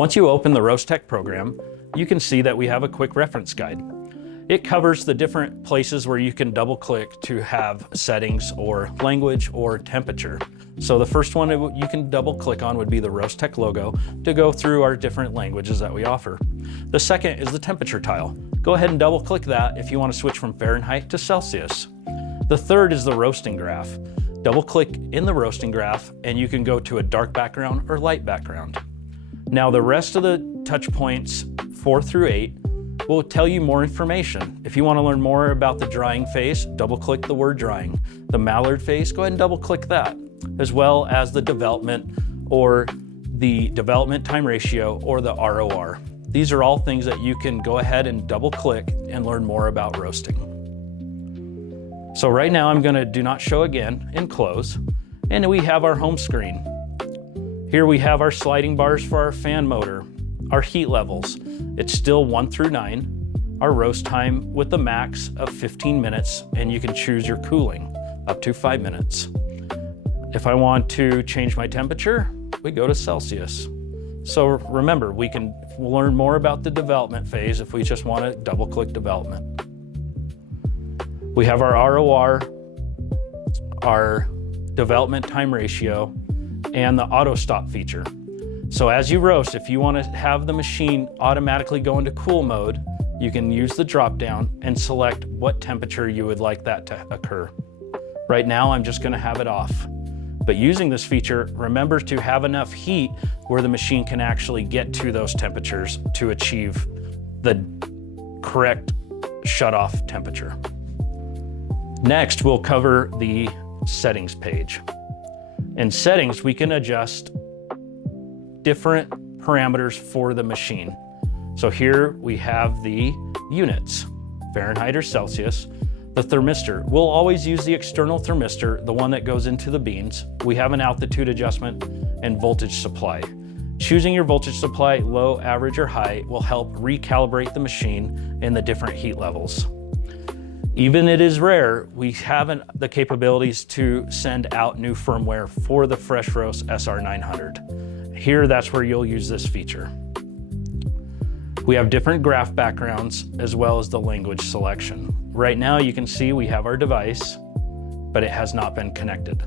Once you open the Roast Tech program, you can see that we have a quick reference guide. It covers the different places where you can double click to have settings or language or temperature. So the first one you can double click on would be the Roast Tech logo to go through our different languages that we offer. The second is the temperature tile. Go ahead and double click that if you want to switch from Fahrenheit to Celsius. The third is the roasting graph. Double click in the roasting graph and you can go to a dark background or light background. Now the rest of the touch points 4 through 8 will tell you more information. If you want to learn more about the drying phase, double click the word drying. The mallard phase, go ahead and double click that, as well as the development or the development time ratio or the ROR. These are all things that you can go ahead and double click and learn more about roasting. So right now I'm going to do not show again and close, and we have our home screen. Here we have our sliding bars for our fan motor, our heat levels. It's still 1 through 9, our roast time with the max of 15 minutes, and you can choose your cooling up to 5 minutes. If I want to change my temperature, we go to Celsius. So remember, we can learn more about the development phase if we just want to double click development. We have our ROR, our development time ratio, and the AutoStop feature. So as you roast, if you want to have the machine automatically go into cool mode, you can use the drop down and select what temperature you would like that to occur. Right now, I'm just going to have it off. But using this feature, remember to have enough heat where the machine can actually get to those temperatures to achieve the correct shut-off temperature. Next, we'll cover the settings page. In settings, we can adjust different parameters for the machine. So here we have the units, Fahrenheit or Celsius. The thermistor, we'll always use the external thermistor, the one that goes into the beans. We have an altitude adjustment and voltage supply. Choosing your voltage supply, low, average, or high, will help recalibrate the machine in the different heat levels. Even it is rare, we have the capabilities to send out new firmware for the Fresh Roast SR900. Here, that's where you'll use this feature. We have different graph backgrounds as well as the language selection. Right now, you can see we have our device, but it has not been connected.